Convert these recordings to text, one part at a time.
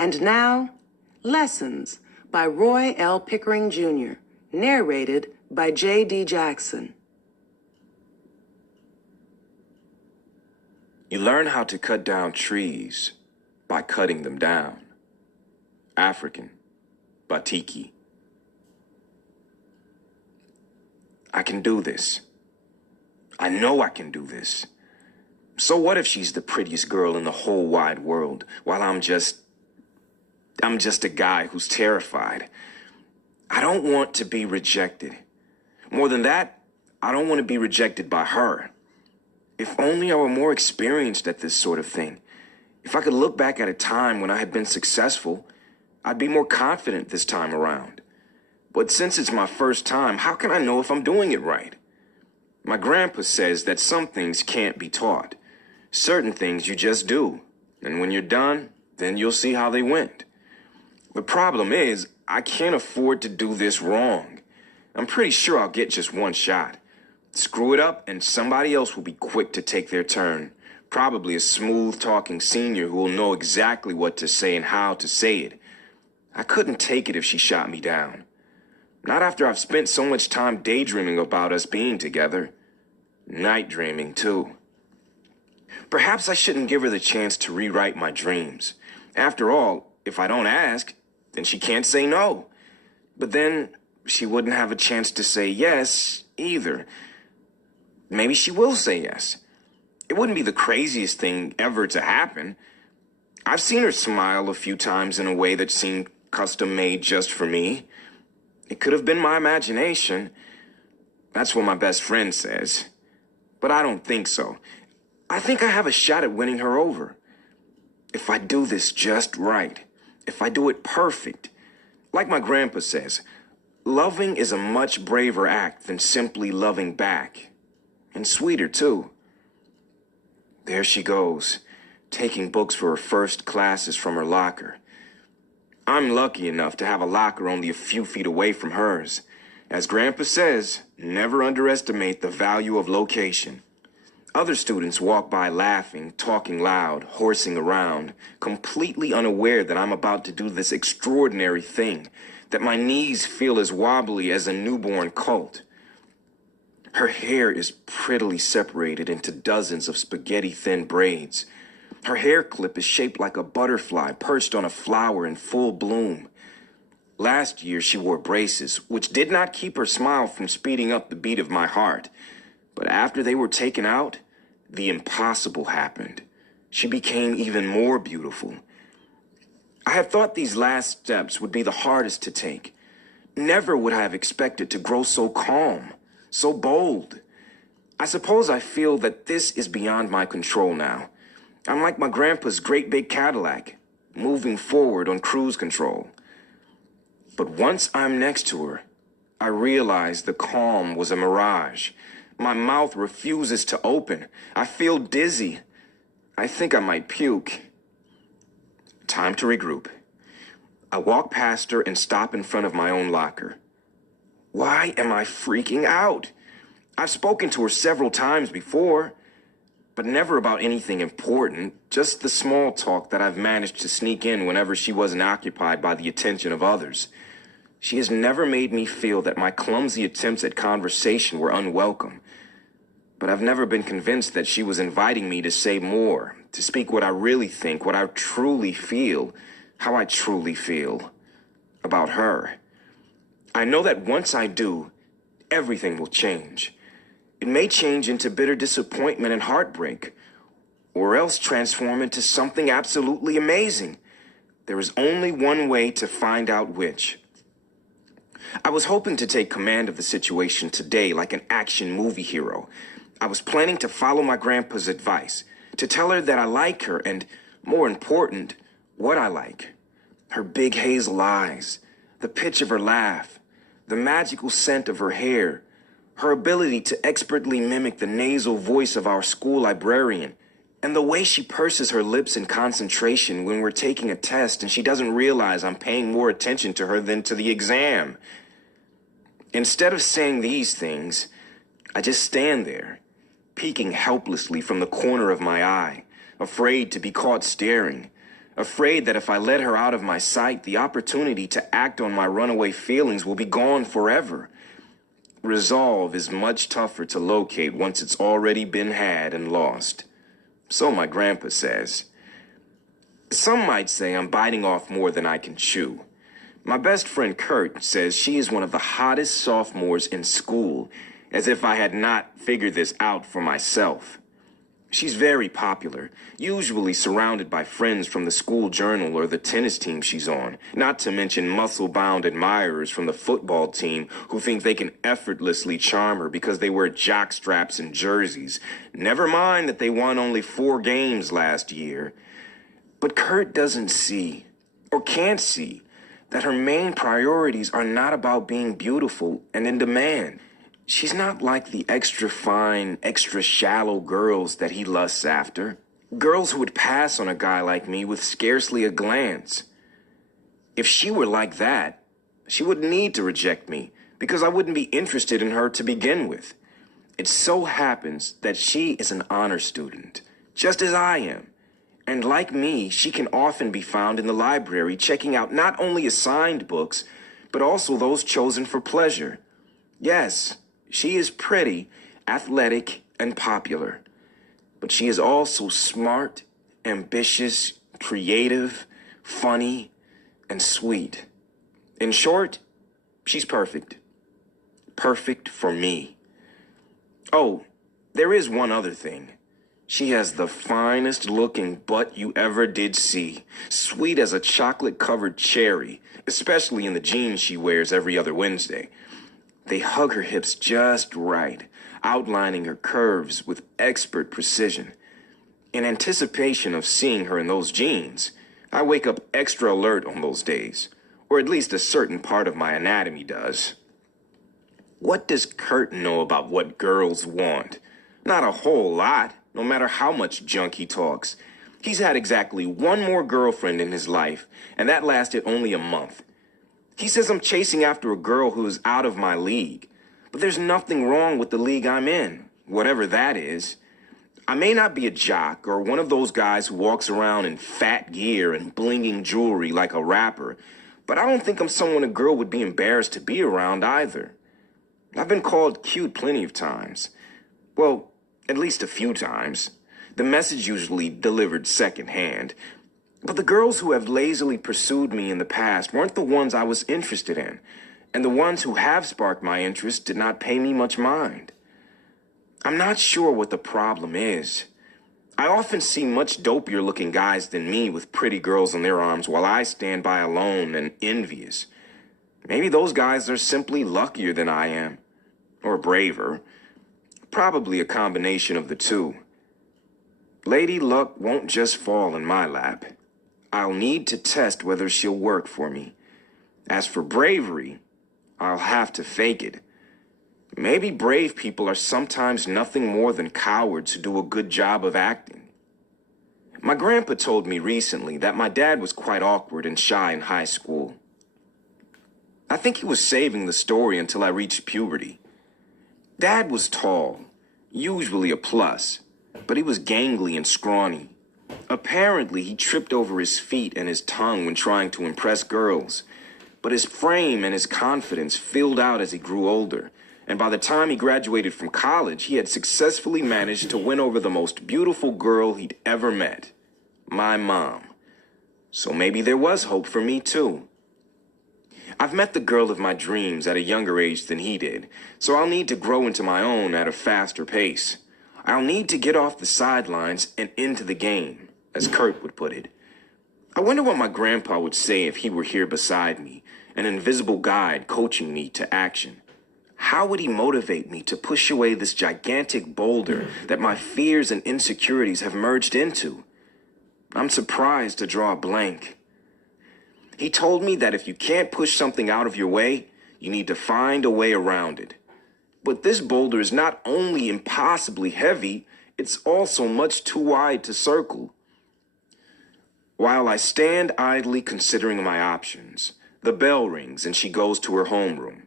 And now, Lessons by Roy L. Pickering Jr., narrated by J.D. Jackson. You learn how to cut down trees by cutting them down. African, Batiki. I can do this. I know I can do this. So what if she's the prettiest girl in the whole wide world, while I'm just a guy who's terrified? I don't want to be rejected. More than that, I don't want to be rejected by her. If only I were more experienced at this sort of thing. If I could look back at a time when I had been successful, I'd be more confident this time around. But since it's my first time, how can I know if I'm doing it right? My grandpa says that some things can't be taught. Certain things you just do. And when you're done, then you'll see how they went. The problem is, I can't afford to do this wrong. I'm pretty sure I'll get just one shot. Screw it up and somebody else will be quick to take their turn. Probably a smooth-talking senior who will know exactly what to say and how to say it. I couldn't take it if she shot me down. Not after I've spent so much time daydreaming about us being together. Night dreaming, too. Perhaps I shouldn't give her the chance to rewrite my dreams. After all, if I don't ask, then she can't say no. But then she wouldn't have a chance to say yes either. Maybe she will say yes. It wouldn't be the craziest thing ever to happen. I've seen her smile a few times in a way that seemed custom-made just for me. It could have been my imagination. That's what my best friend says. But I don't think so. I think I have a shot at winning her over. If I do this just right, if I do it perfect, like my grandpa says, loving is a much braver act than simply loving back. And sweeter, too. There she goes, taking books for her first classes from her locker. I'm lucky enough to have a locker only a few feet away from hers. As Grandpa says, never underestimate the value of location. Other students walk by laughing, talking loud, horsing around, completely unaware that I'm about to do this extraordinary thing, that my knees feel as wobbly as a newborn colt. Her hair is prettily separated into dozens of spaghetti-thin braids. Her hair clip is shaped like a butterfly perched on a flower in full bloom. Last year she wore braces, which did not keep her smile from speeding up the beat of my heart. But after they were taken out, the impossible happened. She became even more beautiful. I had thought these last steps would be the hardest to take. Never would I have expected to grow so calm, so bold. I suppose I feel that this is beyond my control now. I'm like my grandpa's great big Cadillac, moving forward on cruise control. But once I'm next to her, I realize the calm was a mirage. My mouth refuses to open. I feel dizzy. I think I might puke. Time to regroup. I walk past her and stop in front of my own locker. Why am I freaking out? I've spoken to her several times before, but never about anything important, just the small talk that I've managed to sneak in whenever she wasn't occupied by the attention of others. She has never made me feel that my clumsy attempts at conversation were unwelcome, but I've never been convinced that she was inviting me to say more, to speak what I really think, what I truly feel, how I truly feel about her. I know that once I do, everything will change. It may change into bitter disappointment and heartbreak, or else transform into something absolutely amazing. There is only one way to find out which. I was hoping to take command of the situation today like an action movie hero. I was planning to follow my grandpa's advice, to tell her that I like her and, more important, what I like. Her big hazel eyes, the pitch of her laugh, the magical scent of her hair, her ability to expertly mimic the nasal voice of our school librarian, and the way she purses her lips in concentration when we're taking a test and she doesn't realize I'm paying more attention to her than to the exam. Instead of saying these things, I just stand there, peeking helplessly from the corner of my eye, afraid to be caught staring, afraid that if I let her out of my sight, the opportunity to act on my runaway feelings will be gone forever. Resolve is much tougher to locate once it's already been had and lost. So my grandpa says. Some might say I'm biting off more than I can chew. My best friend Kurt says she is one of the hottest sophomores in school, as if I had not figured this out for myself. She's very popular, usually surrounded by friends from the school journal or the tennis team she's on, not to mention muscle-bound admirers from the football team who think they can effortlessly charm her because they wear jockstraps and jerseys. Never mind that they won only 4 games last year. But Kurt doesn't see, or can't see, that her main priorities are not about being beautiful and in demand. She's not like the extra fine, extra shallow girls that he lusts after. Girls who would pass on a guy like me with scarcely a glance. If she were like that, she wouldn't need to reject me because I wouldn't be interested in her to begin with. It so happens that she is an honor student, just as I am. And like me, she can often be found in the library checking out not only assigned books, but also those chosen for pleasure. Yes, she is pretty, athletic, and popular. But she is also smart, ambitious, creative, funny, and sweet. In short, she's perfect. Perfect for me. Oh, there is one other thing. She has the finest looking butt you ever did see. Sweet as a chocolate-covered cherry, especially in the jeans she wears every other Wednesday. They hug her hips just right, outlining her curves with expert precision. In anticipation of seeing her in those jeans, I wake up extra alert on those days, or at least a certain part of my anatomy does. What does Kurt know about what girls want? Not a whole lot, no matter how much junk he talks. He's had exactly one more girlfriend in his life, and that lasted only a month. He says I'm chasing after a girl who is out of my league, but there's nothing wrong with the league I'm in, whatever that is. I may not be a jock or one of those guys who walks around in fat gear and blinging jewelry like a rapper, but I don't think I'm someone a girl would be embarrassed to be around either. I've been called cute plenty of times. Well, at least a few times. The message usually delivered secondhand. But the girls who have lazily pursued me in the past weren't the ones I was interested in, and the ones who have sparked my interest did not pay me much mind. I'm not sure what the problem is. I often see much dopier looking guys than me with pretty girls in their arms while I stand by alone and envious. Maybe those guys are simply luckier than I am, or braver. Probably a combination of the two. Lady Luck won't just fall in my lap. I'll need to test whether she'll work for me. As for bravery, I'll have to fake it. Maybe brave people are sometimes nothing more than cowards who do a good job of acting. My grandpa told me recently that my dad was quite awkward and shy in high school. I think he was saving the story until I reached puberty. Dad was tall, usually a plus, but he was gangly and scrawny. Apparently, he tripped over his feet and his tongue when trying to impress girls, but his frame and his confidence filled out as he grew older, and by the time he graduated from college, he had successfully managed to win over the most beautiful girl he'd ever met, my mom. So maybe there was hope for me, too. I've met the girl of my dreams at a younger age than he did, so I'll need to grow into my own at a faster pace. I'll need to get off the sidelines and into the game, as Kurt would put it. I wonder what my grandpa would say if he were here beside me, an invisible guide coaching me to action. How would he motivate me to push away this gigantic boulder that my fears and insecurities have merged into? I'm surprised to draw a blank. He told me that if you can't push something out of your way, you need to find a way around it. But this boulder is not only impossibly heavy, it's also much too wide to circle. While I stand idly considering my options, the bell rings and she goes to her homeroom.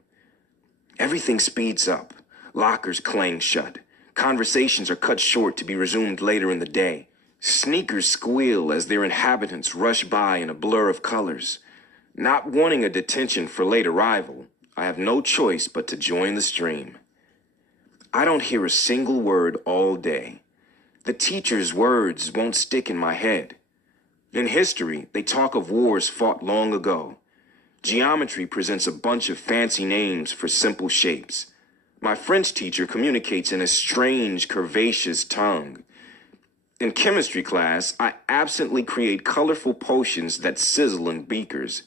Everything speeds up. Lockers clang shut. Conversations are cut short to be resumed later in the day. Sneakers squeal as their inhabitants rush by in a blur of colors. Not wanting a detention for late arrival, I have no choice but to join the stream. I don't hear a single word all day. The teacher's words won't stick in my head. In history, they talk of wars fought long ago. Geometry presents a bunch of fancy names for simple shapes. My French teacher communicates in a strange, curvaceous tongue. In chemistry class, I absently create colorful potions that sizzle in beakers.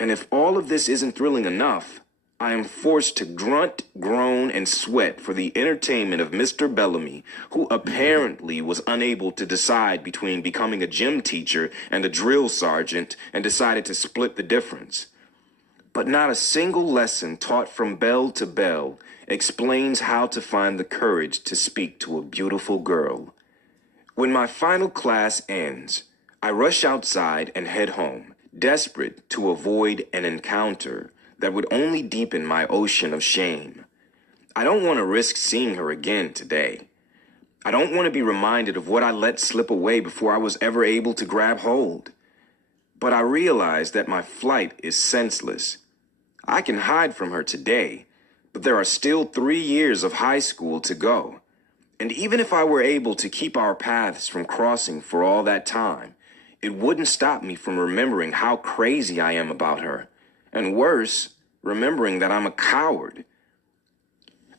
And if all of this isn't thrilling enough, I am forced to grunt, groan, and sweat for the entertainment of Mr. Bellamy, who apparently was unable to decide between becoming a gym teacher and a drill sergeant and decided to split the difference. But not a single lesson taught from bell to bell explains how to find the courage to speak to a beautiful girl. When my final class ends, I rush outside and head home, desperate to avoid an encounter that would only deepen my ocean of shame. I don't want to risk seeing her again today. I don't want to be reminded of what I let slip away before I was ever able to grab hold. But I realize that my flight is senseless. I can hide from her today, but there are still 3 years of high school to go. And even if I were able to keep our paths from crossing for all that time, it wouldn't stop me from remembering how crazy I am about her. And worse, remembering that I'm a coward.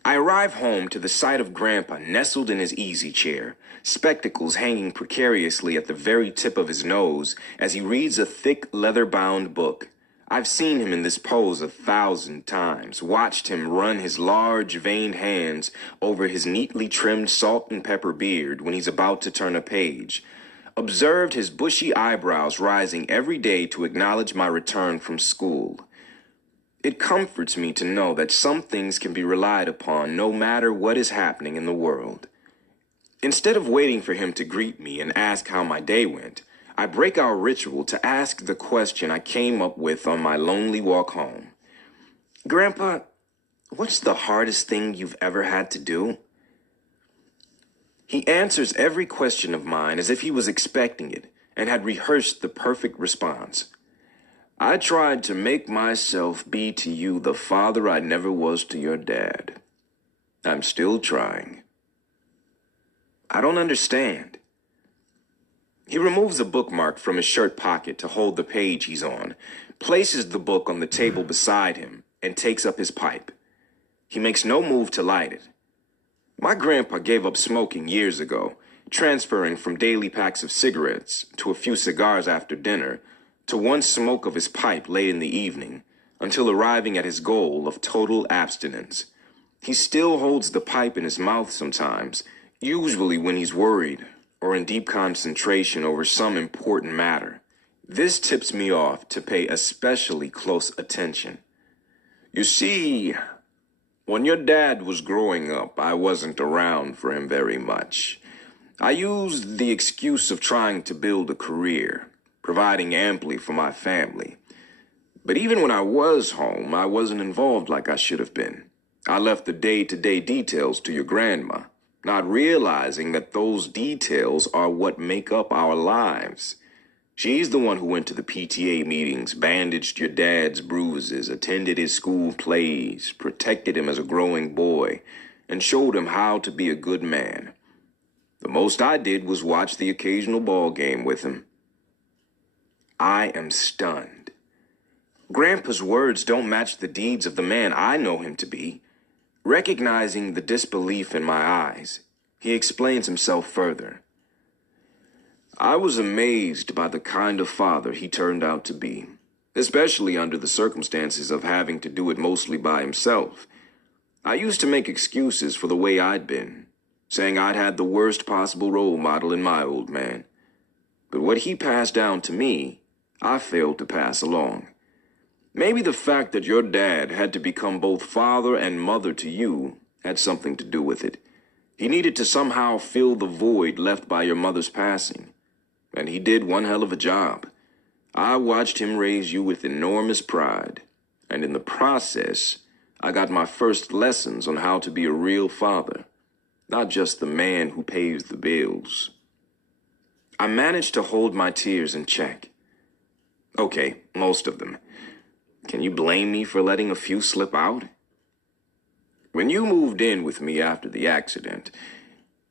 I arrive home to the sight of Grandpa nestled in his easy chair, spectacles hanging precariously at the very tip of his nose as he reads a thick leather-bound book. I've seen him in this pose 1,000 times, watched him run his large, veined hands over his neatly trimmed salt and pepper beard when he's about to turn a page, observed his bushy eyebrows rising every day to acknowledge my return from school. It comforts me to know that some things can be relied upon no matter what is happening in the world. Instead of waiting for him to greet me and ask how my day went, I break our ritual to ask the question I came up with on my lonely walk home. Grandpa, what's the hardest thing you've ever had to do? He answers every question of mine as if he was expecting it and had rehearsed the perfect response. I tried to make myself be to you the father I never was to your dad. I'm still trying. I don't understand. He removes a bookmark from his shirt pocket to hold the page he's on, places the book on the table beside him, and takes up his pipe. He makes no move to light it. My grandpa gave up smoking years ago, transferring from daily packs of cigarettes to a few cigars after dinner to one smoke of his pipe late in the evening, until arriving at his goal of total abstinence. He still holds the pipe in his mouth sometimes, usually when he's worried or in deep concentration over some important matter. This tips me off to pay especially close attention. You see, when your dad was growing up, I wasn't around for him very much. I used the excuse of trying to build a career, providing amply for my family. But even when I was home, I wasn't involved like I should have been. I left the day-to-day details to your grandma, not realizing that those details are what make up our lives. She's the one who went to the PTA meetings, bandaged your dad's bruises, attended his school plays, protected him as a growing boy, and showed him how to be a good man. The most I did was watch the occasional ball game with him. I am stunned. Grandpa's words don't match the deeds of the man I know him to be. Recognizing the disbelief in my eyes, he explains himself further. I was amazed by the kind of father he turned out to be, especially under the circumstances of having to do it mostly by himself. I used to make excuses for the way I'd been, saying I'd had the worst possible role model in my old man. But what he passed down to me, I failed to pass along. Maybe the fact that your dad had to become both father and mother to you had something to do with it. He needed to somehow fill the void left by your mother's passing. And he did one hell of a job. I watched him raise you with enormous pride. And in the process, I got my first lessons on how to be a real father, not just the man who pays the bills. I managed to hold my tears in check. Okay, most of them. Can you blame me for letting a few slip out? When you moved in with me after the accident,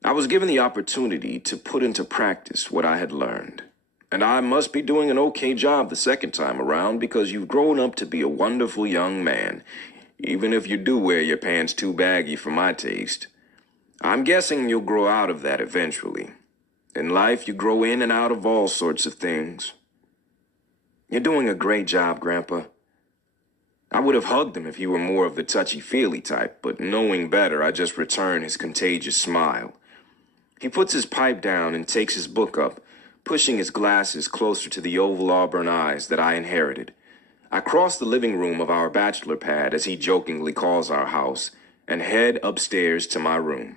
I was given the opportunity to put into practice what I had learned. And I must be doing an okay job the second time around because you've grown up to be a wonderful young man, even if you do wear your pants too baggy for my taste. I'm guessing you'll grow out of that eventually. In life, you grow in and out of all sorts of things. You're doing a great job, Grandpa. I would have hugged him if he were more of the touchy-feely type, but knowing better, I just return his contagious smile. He puts his pipe down and takes his book up, pushing his glasses closer to the oval auburn eyes that I inherited. I cross the living room of our bachelor pad, as he jokingly calls our house, and head upstairs to my room.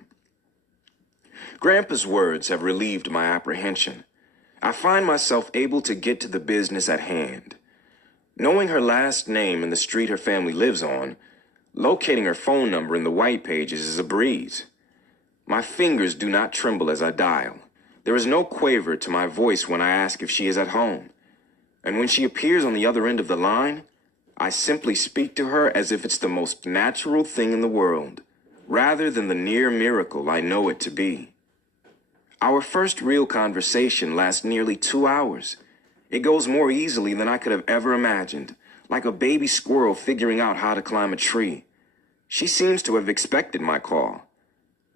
Grandpa's words have relieved my apprehension. I find myself able to get to the business at hand. Knowing her last name and the street her family lives on, locating her phone number in the white pages is a breeze. My fingers do not tremble as I dial. There is no quaver to my voice when I ask if she is at home. And when she appears on the other end of the line, I simply speak to her as if it's the most natural thing in the world, rather than the near miracle I know it to be. Our first real conversation lasts nearly 2 hours. It goes more easily than I could have ever imagined, like a baby squirrel figuring out how to climb a tree. She seems to have expected my call,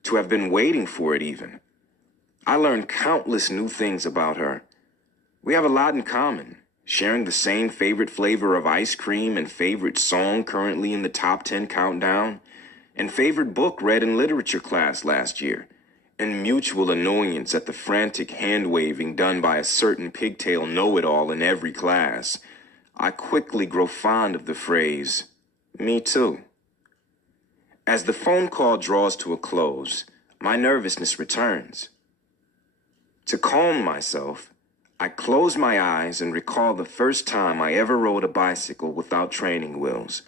to have been waiting for it even. I learned countless new things about her. We have a lot in common, sharing the same favorite flavor of ice cream and favorite song currently in the top 10 countdown, and favorite book read in literature class last year, and mutual annoyance at the frantic hand-waving done by a certain pigtail know-it-all in every class. I quickly grow fond of the phrase, "Me too." As the phone call draws to a close, my nervousness returns. To calm myself, I close my eyes and recall the first time I ever rode a bicycle without training wheels.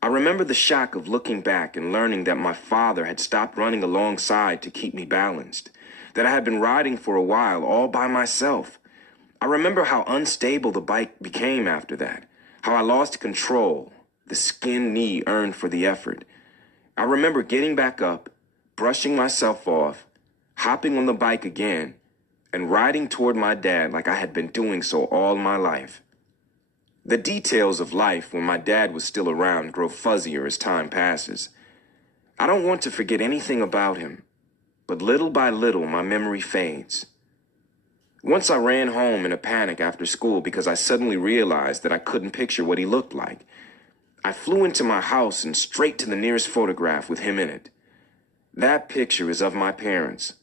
I remember the shock of looking back and learning that my father had stopped running alongside to keep me balanced, that I had been riding for a while all by myself. I remember how unstable the bike became after that, how I lost control, the skinned knee earned for the effort. I remember getting back up, brushing myself off, hopping on the bike again, and riding toward my dad like I had been doing so all my life. The details of life when my dad was still around grow fuzzier as time passes. I don't want to forget anything about him, but little by little my memory fades. Once I ran home in a panic after school because I suddenly realized that I couldn't picture what he looked like. I flew into my house and straight to the nearest photograph with him in it. That picture is of my parents,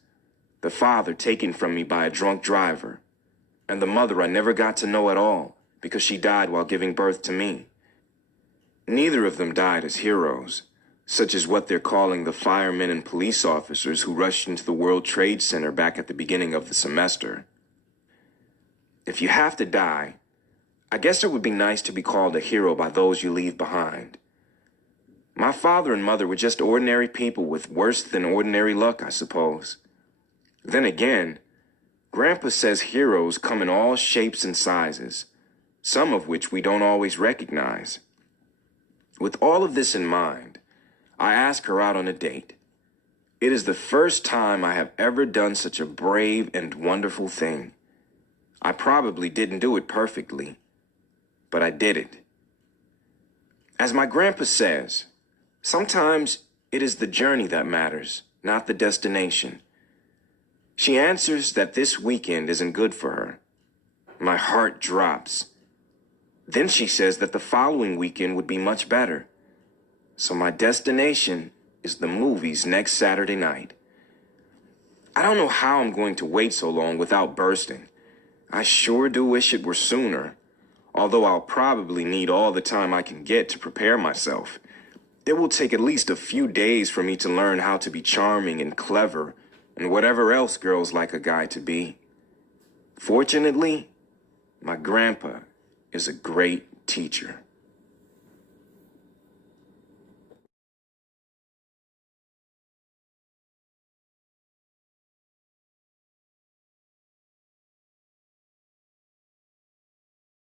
the father taken from me by a drunk driver, and the mother I never got to know at all, because she died while giving birth to me. Neither of them died as heroes, such as what they're calling the firemen and police officers who rushed into the World Trade Center back at the beginning of the semester. If you have to die, I guess it would be nice to be called a hero by those you leave behind. My father and mother were just ordinary people with worse than ordinary luck, I suppose. Then again, Grandpa says heroes come in all shapes and sizes, some of which we don't always recognize. With all of this in mind, I ask her out on a date. It is the first time I have ever done such a brave and wonderful thing. I probably didn't do it perfectly, but I did it. As my grandpa says, sometimes it is the journey that matters, not the destination. She answers that this weekend isn't good for her. My heart drops. Then she says that the following weekend would be much better. So my destination is the movies next Saturday night. I don't know how I'm going to wait so long without bursting. I sure do wish it were sooner, although I'll probably need all the time I can get to prepare myself. It will take at least a few days for me to learn how to be charming and clever and whatever else girls like a guy to be. Fortunately, my grandpa is a great teacher.